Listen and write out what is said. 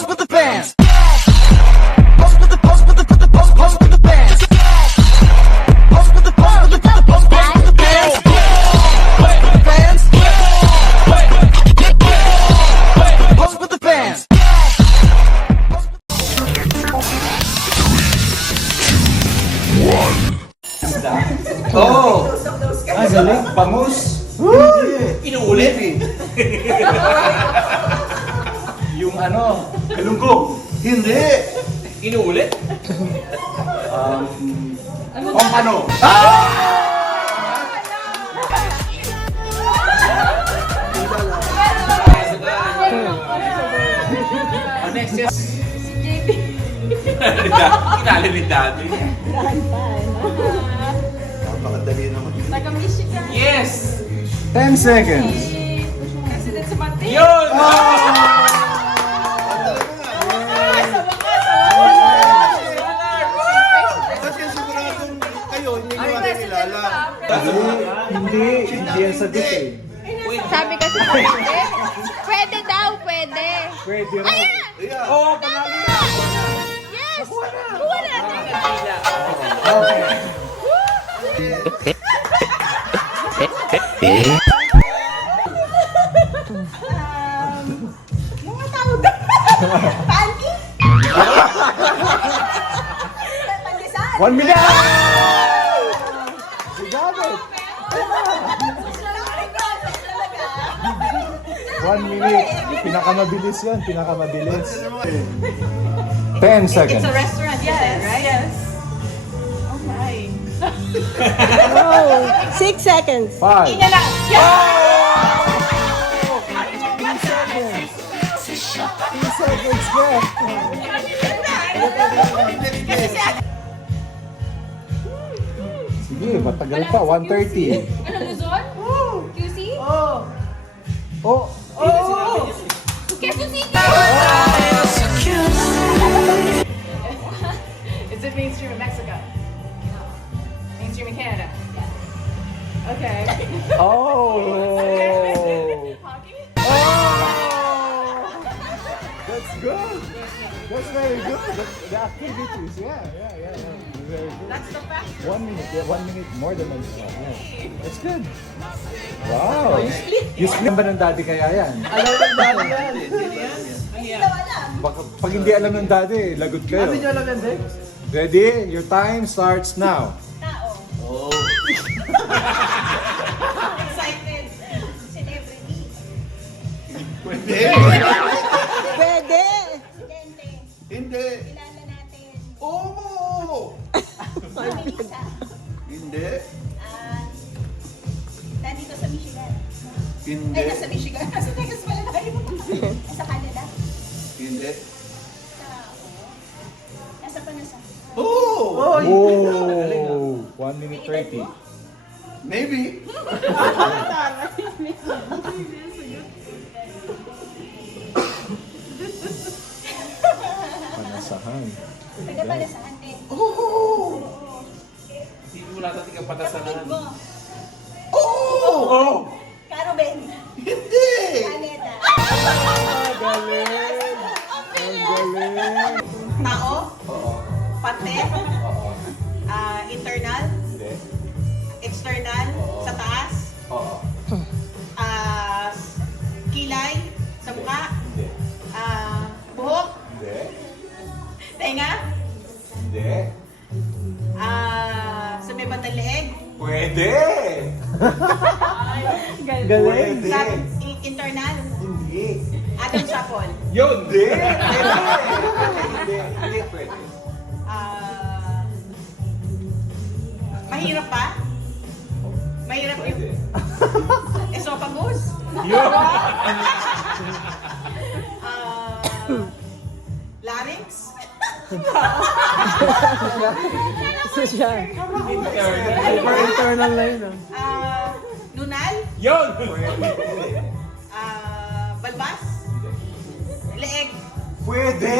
pose with the bands. Pose with the pose with the pose with the bands. Pose with the pose with the pose with the bands. Pose with the bands. Pose with the bands. Oh! Ah, galing. Bangus. Inuulit. Yung ano, galunggong. Hindi. Inuulit? Pampano. Next, yes. Kinali ni Daddy. Napakadali naman. Taga-Michigan. Yes! 10 seconds. President sa Mate. Yun! Kasi siguradong kayo, hindi nyo natin kilala. Hindi yan sagot eh. Sabi kasi pwede. Pwede daw, pwede. Pwede rin. Oo, panalo yan! Yes! Kuha natin. Mga tao daw. Panty? Pantisan? 1 minute! You got it! 1 minute. Pinakamabilis yun. Pinakamabilis. 10 seconds. It's a restaurant, yes, right? Yes. Okay. Oh, 6 seconds. 5. Ina lang. Yes! 2 seconds left. Sige, matagal pa. 1:30. Ano, Luzon? QC? Oh! Quezon City! Is it mainstream in Mexico? Mainstream in Canada? Okay. Oh! Hockey? That's good. That's very good. The activities, yeah. Very good. That's the fact. 1 minute, yeah, 1 minute more than 1 minute. Yeah. That's good. Wow. You split ba ng daddy kaya yan? Alam ng Daddy yan. Baka, pag hindi alam ng daddy, lagot kayo. Hindi nyo alam yan, Dave? Ready? Your time starts now. Oh. Excited. Celebrity. Pwede. Pwede. Hindi. Kilala natin. Oo! Hindi. Nandito sa Michigan. Hindi. Ay, nasa Michigan. Nasa Texas pala tayo. Nasa Canada. Hindi. Nasa Panasa. Oo! Oh! 1 minute 30. Maybe. Panasahan. Taga Palasahan din. Oo! Hindi mo natin ikaw patasanan. Mo. Oo! Caro Ben. Hindi! Canada. Galing! Ang galing! Tao. Oo. Parte. Oo. Internal. Hindi. External. Sa taas. Oo. Kilay. Sa mukha. Hindi. Buhok. Hindi. Tenga. Hindi. Sa may bandang leeg. Pwede! Galing! Sa internal. Hindi. Adam Sapol. Yun! Hindi! Hindi! Hindi pwede. Mahirap pa? Mahirap Pwede. yung esophagus? Yun! Larynx? Isa siya. Super internal na yun. Lunal? Yun! Balbas? Leeg? Pwede!